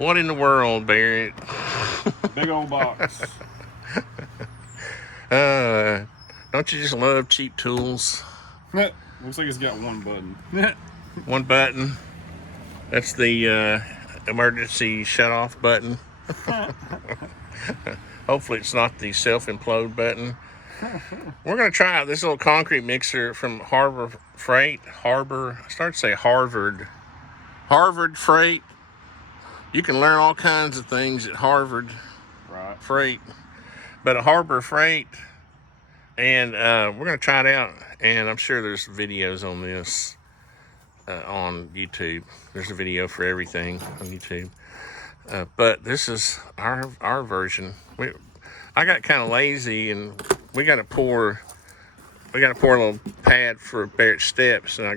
What in the world, Barrett? Big old box. Don't you just love cheap tools? Looks like it's got one button. One button. That's the emergency shut-off button. Hopefully it's not the self-implode button. We're going to try out this little concrete mixer from Harbor Freight. I started to say Harvard. Harvard Freight. You can learn all kinds of things at Harvard Freight. But at Harbor Freight. And we're going to try it out. And I'm sure there's videos on this on YouTube. There's a video for everything on YouTube. But this is our version. I got kind of lazy, and we got to pour a little pad for Barrett's steps, and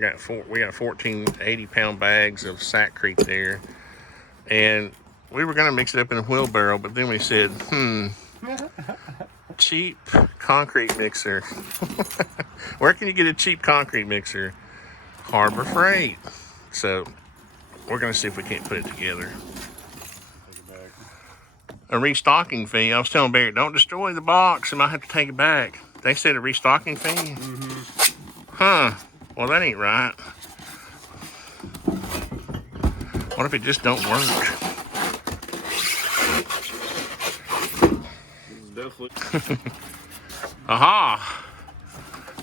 we got 14 80-pound bags of Sackcrete there, and we were gonna mix it up in a wheelbarrow, but then we said, cheap concrete mixer. Where can you get a cheap concrete mixer? Harbor Freight. So we're gonna see if we can't put it together. A restocking fee. I was telling Barrett, don't destroy the box. I might have to take it back. They said a restocking fee? Mm-hmm. Huh. Well, that ain't right. What if it just don't work? Definitely. Aha.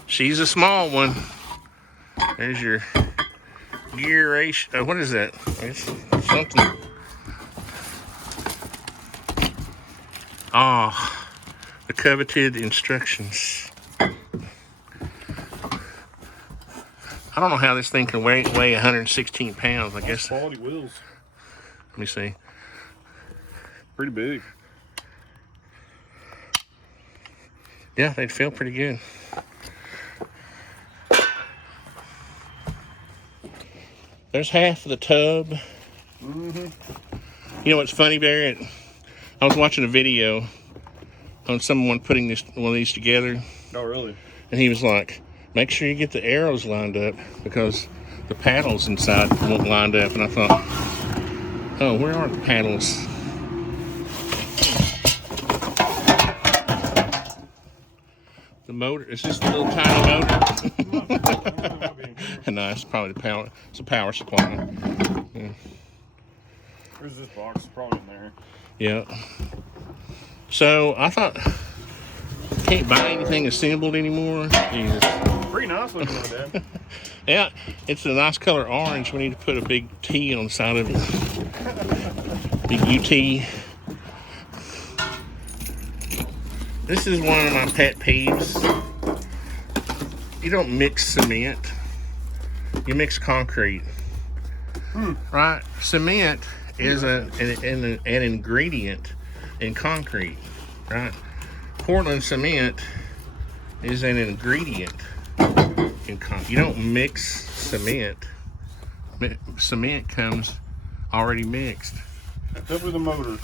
She's a small one. There's your gear ratio. What is that? It's something. Ah, the coveted instructions. I don't know how this thing can weigh 116 pounds. I guess. Quality wheels. Let me see. Pretty big. Yeah, they feel pretty good. There's half of the tub. Mm-hmm. You know what's funny, Barrett? I was watching a video on someone putting one of these together. Oh, really? And he was like, make sure you get the arrows lined up because the paddles inside won't line up. And I thought, oh, where are the paddles? The motor, is this the little tiny motor? No, it's probably the power. It's a power supply. Yeah. Where's this box? Probably in there. Yeah. So I thought, can't buy anything assembled anymore. Jesus. Pretty nice looking one, Dad. Yeah, it's a nice color orange. We need to put a big T on the side of it. Big UT. This is one of my pet peeves. You don't mix cement. You mix concrete. Right? Cement is an ingredient in concrete, right? Portland cement is an ingredient in concrete. You don't mix cement. Cement comes already mixed. Except for the motor.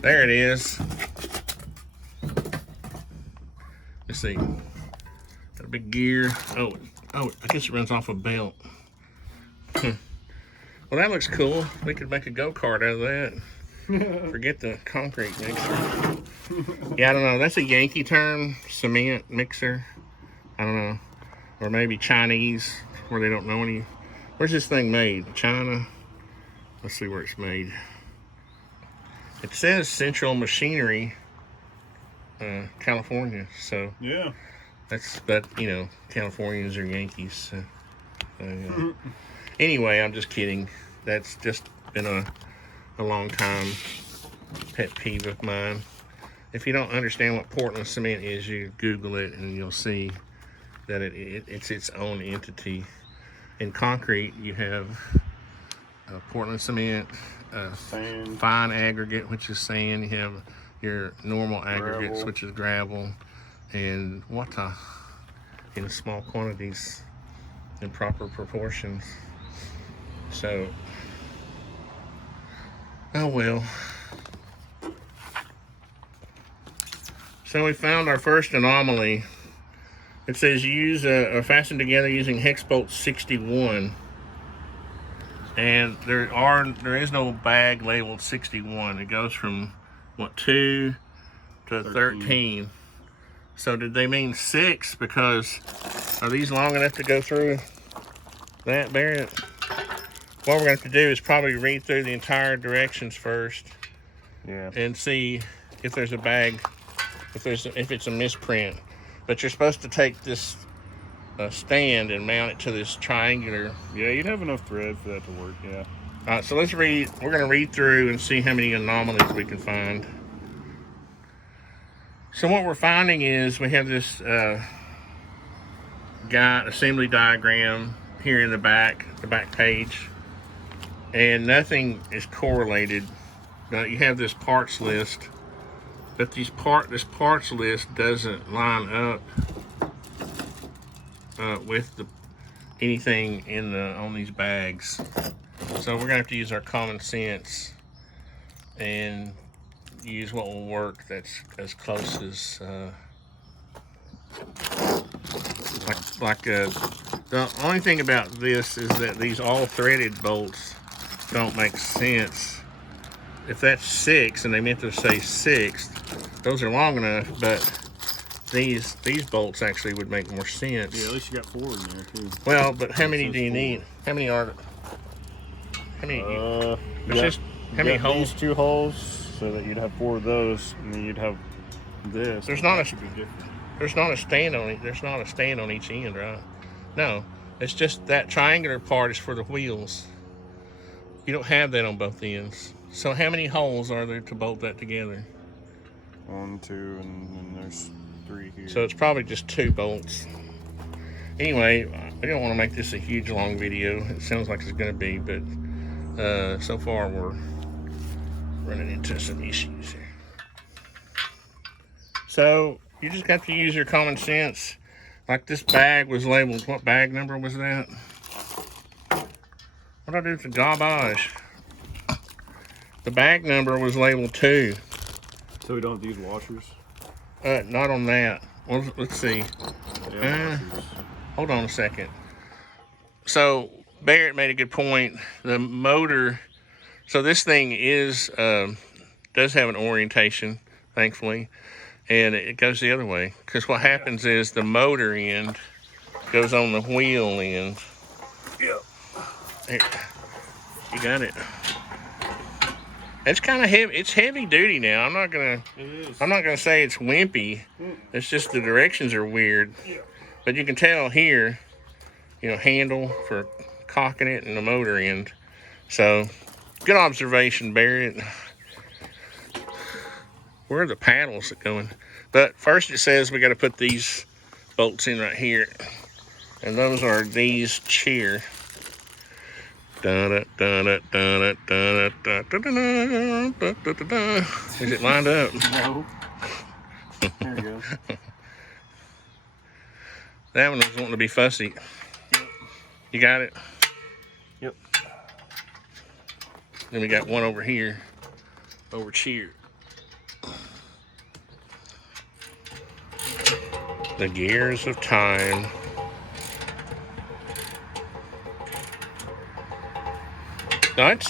There it is. Let's see. Got a big gear. Oh, I guess it runs off a belt. Well, that looks cool. We could make a go-kart out of that. Forget the concrete mixer. Yeah, I don't know. That's a Yankee term, cement mixer. I don't know. Or maybe Chinese, where they don't know any. Where's this thing made? China? Let's see where it's made. It says Central Machinery, California. So yeah, but you know, Californians are Yankees. So, anyway, I'm just kidding. That's just been a long time pet peeve of mine. If you don't understand what Portland cement is, you Google it and you'll see that it's its own entity. In concrete, you have Portland cement, sand, fine aggregate, which is sand. You have your normal aggregates, gravel, which is gravel, and water in small quantities in proper proportions. So, oh well. So we found our first anomaly. It says use fasten together using hex bolt 61. And there is no bag labeled 61. It goes from what, 2 to 13. So did they mean 6? Because are these long enough to go through that, Barrett? What we're going to have to do is probably read through the entire directions first. Yeah. And see if there's a bag, if it's a misprint. But you're supposed to take this stand and mount it to this triangular. Yeah, you'd have enough thread for that to work, yeah. All right, so let's read. We're going to read through and see how many anomalies we can find. So what we're finding is we have this assembly diagram here in the back page, and nothing is correlated. Now you have this parts list, but this parts list doesn't line up with anything on these bags. So we're gonna have to use our common sense and use what will work that's as close as the only thing about this is that these all threaded bolts don't make sense. If that's 6 and they meant to say 6, those are long enough, but these bolts actually would make more sense. Yeah, at least you got 4 in there too. Well, but how many do you need? How many are there? How many? How many holes? These 2 holes, so that you'd have 4 of those, and then you'd have this. There's not a stand on it. There's not a stand on each end, right? No, it's just that triangular part is for the wheels. You don't have that on both ends. So how many holes are there to bolt that together? 1, 2, and then there's 3 here. So it's probably just 2 bolts. Anyway, I don't want to make this a huge long video. It sounds like it's going to be, but so far we're running into some issues here. So you just got to use your common sense. Like this bag was labeled, what bag number was that? What did I do with the garbage? The bag number was labeled 2. So we don't have to use washers? Not on that. Well, let's see. Yeah, Hold on a second. So Barrett made a good point. The motor, so this thing does have an orientation, thankfully, and it goes the other way. Because what happens is the motor end goes on the wheel end. Yep. Here, you got it. It's kind of heavy. It's heavy duty now. I'm not gonna say it's wimpy. It's just the directions are weird. Yeah. But you can tell here, handle for cocking it and the motor end. So, good observation, Barrett. Where are the paddles that going? But first it says we got to put these bolts in right here, and those are these here. Is it lined up? No. There you go. That one was wanting to be fussy. Yep. You got it? Yep. Then we got one over here. Over here. The gears of time. No, it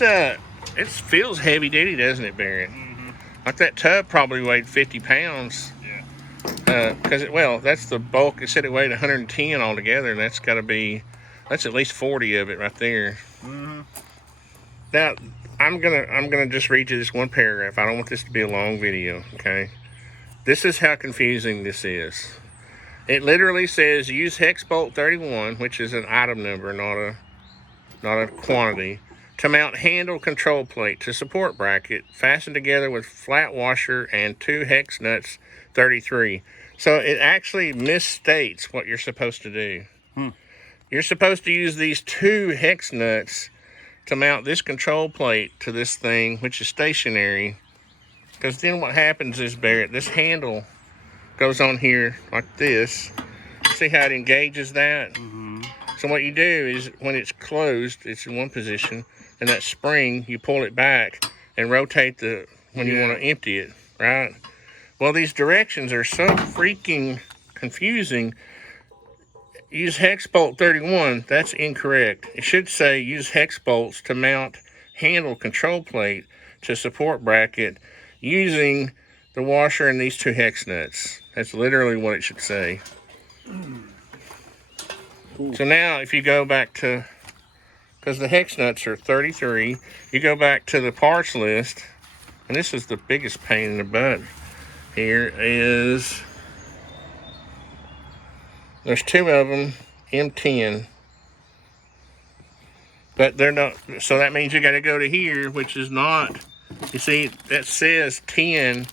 feels heavy duty, doesn't it, Barrett? Mm-hmm. Like that tub probably weighed 50 pounds. Yeah. Because that's the bulk. It said it weighed 110 altogether, and that's at least 40 of it right there. Mm-hmm. Now, I'm gonna just read you this one paragraph. I don't want this to be a long video, okay? This is how confusing this is. It literally says use hex bolt 31, which is an item number, not a quantity, to mount handle control plate to support bracket, fastened together with flat washer and 2 hex nuts 33. So it actually misstates what you're supposed to do. You're supposed to use these 2 hex nuts to mount this control plate to this thing, which is stationary. Because then what happens is, Barrett, this handle goes on here like this. See how it engages that? Mm-hmm. So what you do is when it's closed, it's in one position, and that spring, you pull it back and rotate when you want to empty it, right? Well, these directions are so freaking confusing. use hex bolt 31. That's incorrect. It should say use hex bolts to mount handle control plate to support bracket using the washer and these 2 hex nuts. That's literally what it should say. Cool. So now if you go back to, because the hex nuts are 33, you go back to the parts list, and this is the biggest pain in the butt here, is there's 2 of them, M10. But they're not, so that means you got to go to here, which is not, you see, that says 10,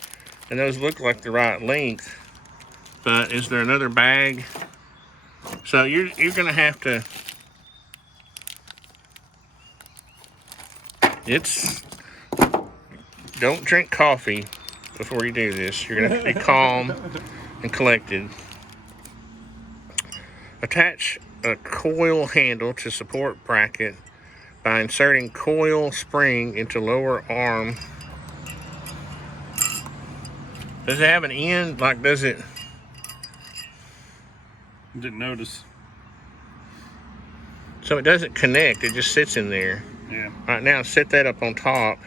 and those look like the right length. But is there another bag? So you're going to have to, don't drink coffee before you do this. You're going to have to be calm and collected. Attach a coil handle to support bracket by inserting coil spring into lower arm. Does it have an end? Like, does it? Didn't notice. So it doesn't connect, it just sits in there. Yeah. All right, now set that up on top.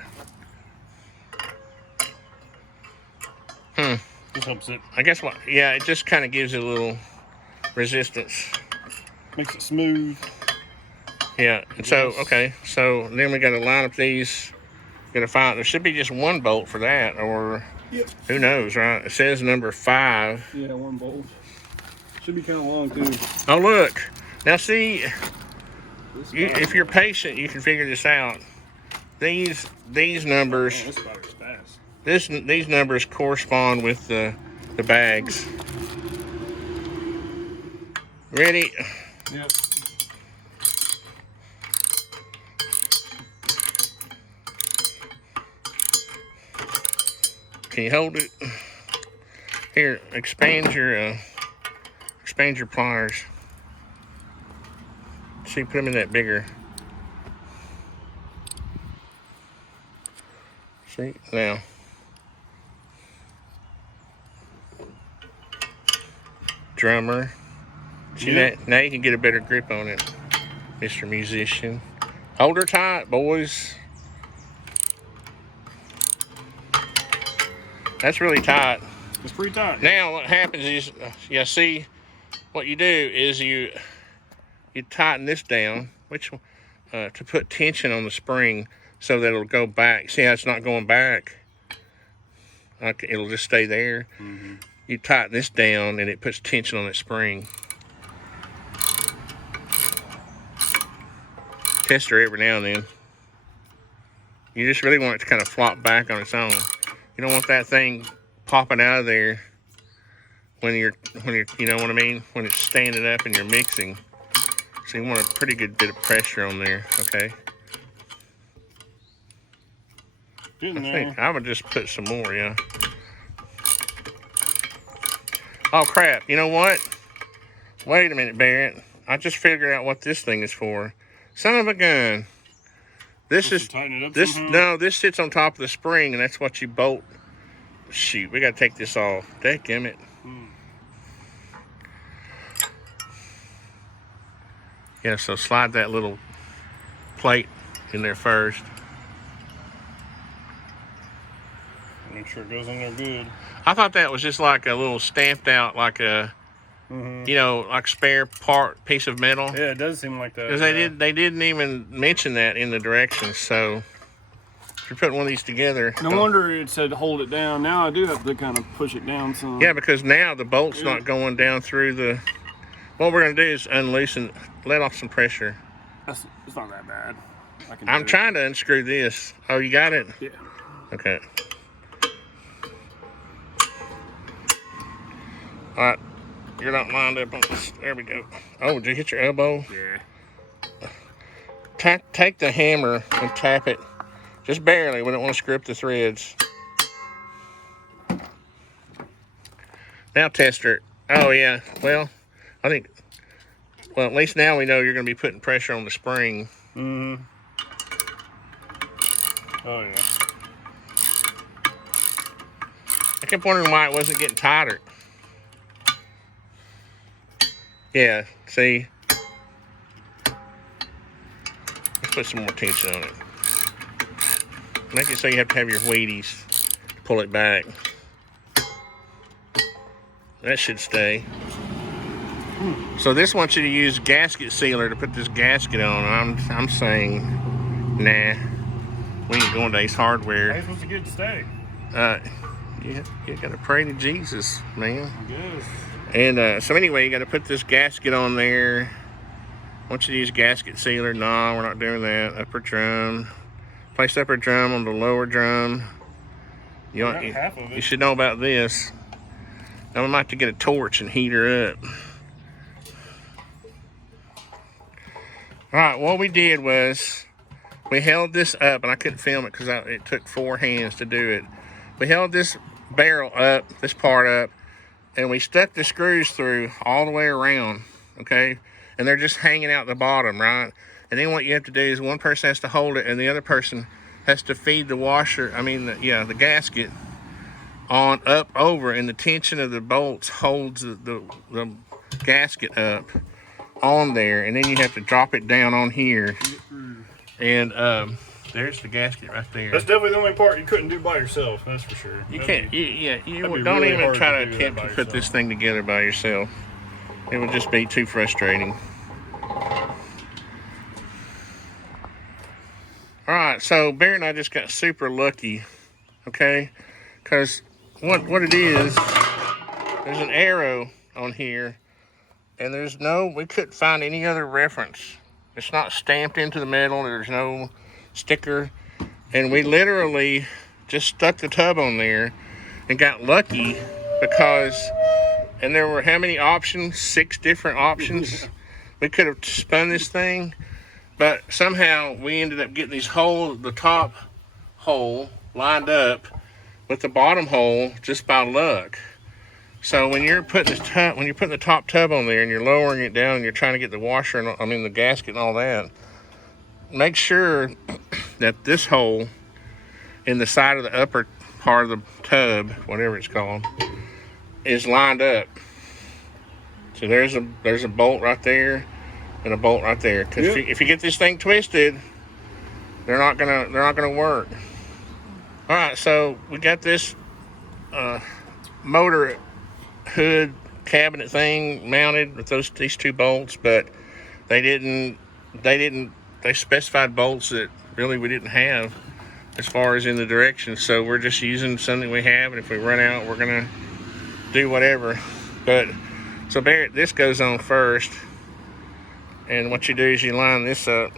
This helps it. I guess what, yeah, it just kind of gives it a little resistance. Makes it smooth. Yeah, and so, okay, so then we got to line up these. Got to find, there should be just 1 bolt for that, or Yep. who knows, right? It says number 5. Yeah, 1 bolt. Should be kind of long too. Oh, look. Now see, if you're patient, you can figure this out. These numbers, Oh, this spider's fast. these numbers correspond with the bags. Ready? Yep. Can you hold it? Here, expand your pliers. See, put them in that bigger. See, now. Drummer. See that? Now you can get a better grip on it, Mr. Musician. Hold her tight, boys. That's really tight. It's pretty tight. Now what happens is, yeah, see, what you do is you tighten this down, to put tension on the spring so that it'll go back. See how it's not going back? Okay, it'll just stay there. Mm-hmm. You tighten this down and it puts tension on that spring. Test her every now and then. You just really want it to kind of flop back on its own. You don't want that thing popping out of there when you're, you know what I mean? When it's standing up and you're mixing. So you want a pretty good bit of pressure on there, okay? I think I would just put some more, yeah. Oh crap, you know what? Wait a minute, Barrett. I just figured out what this thing is for. Son of a gun. This is, this sits on top of the spring and that's what you bolt. Shoot, we gotta take this off. Dadgummit. Yeah, so slide that little plate in there first. Make sure it goes in there good. I thought that was just like a little stamped out, like a, you know, like spare part piece of metal. Yeah, it does seem like that. Because they didn't even mention that in the directions. So if you're putting one of these together. No wonder it said hold it down. Now I do have to kind of push it down some. Yeah, because now the bolt's not going down through the. What we're gonna do is unloosen, let off some pressure. It's not that bad. I'm trying to unscrew this. Oh, you got it? Yeah. Okay. All right, you're not lined up on this. There we go. Oh, did you hit your elbow? Yeah. Take the hammer and tap it, just barely. We don't want to screw up the threads. Now test her. Oh yeah. Well, I think. Well, at least now we know you're going to be putting pressure on the spring. Oh yeah. I kept wondering why it wasn't getting tighter. Yeah, see? Let's put some more tension on it. Make it so you have to have your Wheaties to pull it back. That should stay. So this wants you to use gasket sealer to put this gasket on. I'm saying, nah. We ain't going to Ace Hardware. How are you supposed to get it to stay? You gotta pray to Jesus, man. I guess. And so anyway, you gotta put this gasket on there. I want you to use gasket sealer. No, we're not doing that. Upper drum. Place upper drum on the lower drum. You should know about this. Now we might have to get a torch and heat her up. Alright, what we did was we held this up, and I couldn't film it because it took 4 hands to do it. We held this barrel up, this part up, and we stuck the screws through all the way around, okay? And they're just hanging out the bottom, right? And then what you have to do is one person has to hold it, and the other person has to feed the washer, the gasket on up over, and the tension of the bolts holds the gasket up on there, and then you have to drop it down on here. And there's the gasket right there. That's definitely the only part you couldn't do by yourself, that's for sure. You can't, don't really even try to attempt to put this thing together by yourself. It would just be too frustrating. Alright, so Barrett and I just got super lucky, okay? Because what it is, there's an arrow on here, and we couldn't find any other reference. It's not stamped into the metal, there's no sticker, and we literally just stuck the tub on there and got lucky because, and there were how many options? 6 different options. We could have spun this thing, but somehow we ended up getting the top hole lined up with the bottom hole just by luck. So when you're putting the top tub on there and you're lowering it down and you're trying to get the washer, the gasket and all that, make sure that this hole in the side of the upper part of the tub, whatever it's called, is lined up. So there's a bolt right there and a bolt right there. Because if you get this thing twisted, they're not gonna work. All right, so we got this motor hood cabinet thing mounted with these 2 bolts, but they specified bolts that really we didn't have as far as in the direction, so we're just using something we have, and if we run out, we're gonna do whatever. But so Barrett, this goes on first, and what you do is you line this up.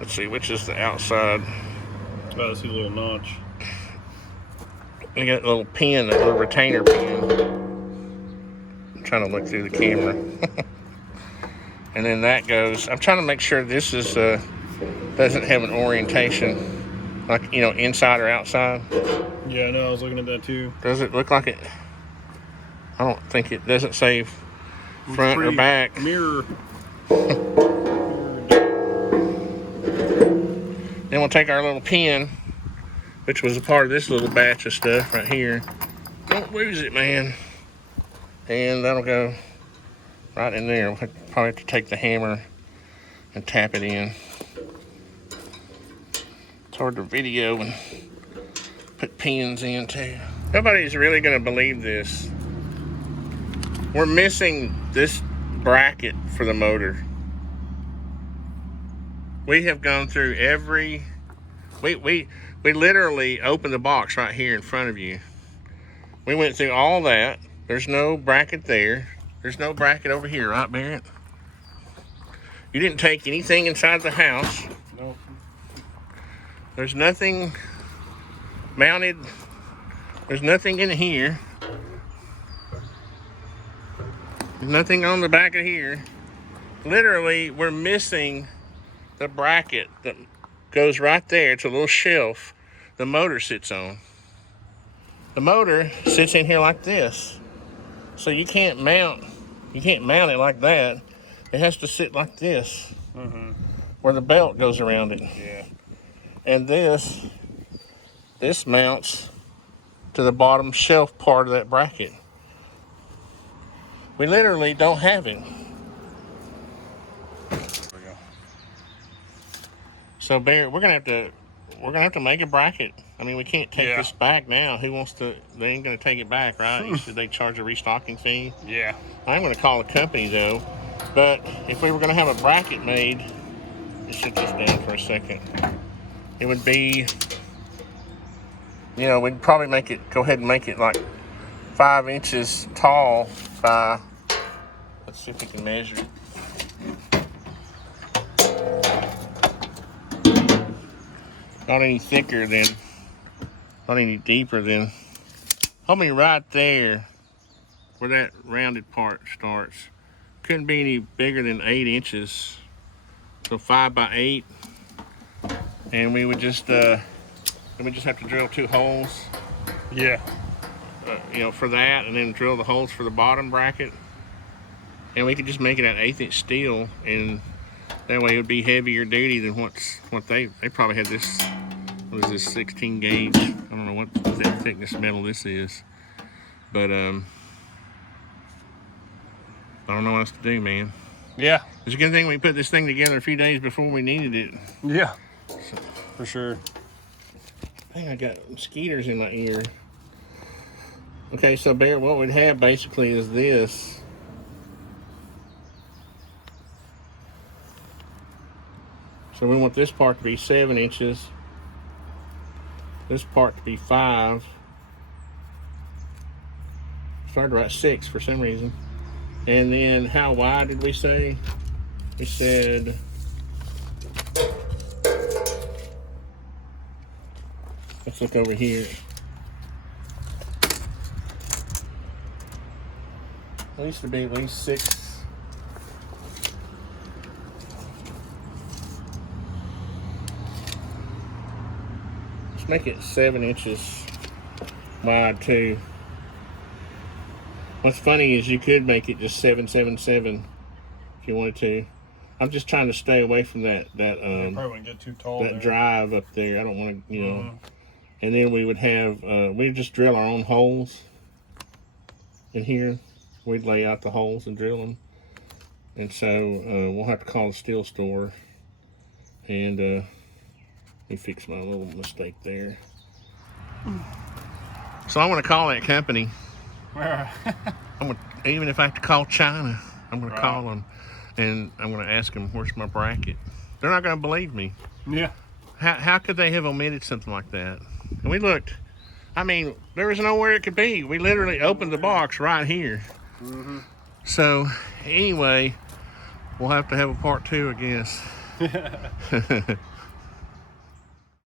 Let's see, which is the outside? Oh, I see a little notch. You got a little pin, a little retainer pin. I'm trying to look through the camera. And then that goes, I'm trying to make sure this is doesn't have an orientation, like, inside or outside. Yeah, I know, I was looking at that too. Does it look like it? I don't think it doesn't say front or back. Mirror. Then we'll take our little pin, which was a part of this little batch of stuff right here. Don't lose it, man. And that'll go right in there. We'll probably have to take the hammer and tap it in. It's hard to video and put pins in too. Nobody's really gonna believe this. We're missing this bracket for the motor. We have gone through we literally opened the box right here in front of you. We went through all that. There's no bracket there. There's no bracket over here, right, Barrett? You didn't take anything inside the house. No. There's nothing mounted. There's nothing in here. There's nothing on the back of here. Literally, we're missing the bracket that goes right there. It's a little shelf the motor sits on. The motor sits in here like this. So you can't mount it like that. It has to sit like this, where the belt goes around it. Yeah. And this mounts to the bottom shelf part of that bracket. We literally don't have it. There we go. So Bear, we're gonna have to make a bracket. I mean, we can't take this back now. Who wants to? They ain't gonna take it back, right? You said they charge a restocking fee. Yeah. I'm gonna call the company though. But if we were gonna have a bracket made, let's shut this down for a second. It would be, we'd probably go ahead and make it like 5 inches tall by. Let's see if we can measure it. Not any thicker than, not any deeper than, hold me right there where that rounded part starts. Couldn't be any bigger than 8 inches. So 5 by 8. And we would just have to drill 2 holes. Yeah. For that, and then drill the holes for the bottom bracket. And we could just make it out of 1/8 inch steel, and that way it would be heavier duty than what they probably had this. What is this, 16 gauge? I don't know what thickness metal this is, but I don't know what else to do, man. Yeah. It's a good thing we put this thing together a few days before we needed it. Yeah. For sure. I think I got mosquitoes in my ear. Okay, so Bear, what we'd have basically is this. So we want this part to be 7 inches. This part to be 5. Started to write 6 for some reason. And then how wide did we say? We said let's look over here. It used to be at least 6. Let's make it 7 inches wide too. What's funny is you could make it just 777 if you wanted to. I'm just trying to stay away from that probably wouldn't get too tall. That drive up there. I don't want to, And then we would have we'd just drill our own holes in here. We'd lay out the holes and drill them. And so we'll have to call the steel store. And let me fix my little mistake there. So I'm going to call that company. Even if I have to call China, I'm going to call them. And I'm going to ask them, where's my bracket? They're not going to believe me. Yeah. How could they have omitted something like that? And we looked. I mean, there was nowhere it could be. We literally opened the box right here. Mm-hmm. So, anyway, we'll have to have a part 2, I guess.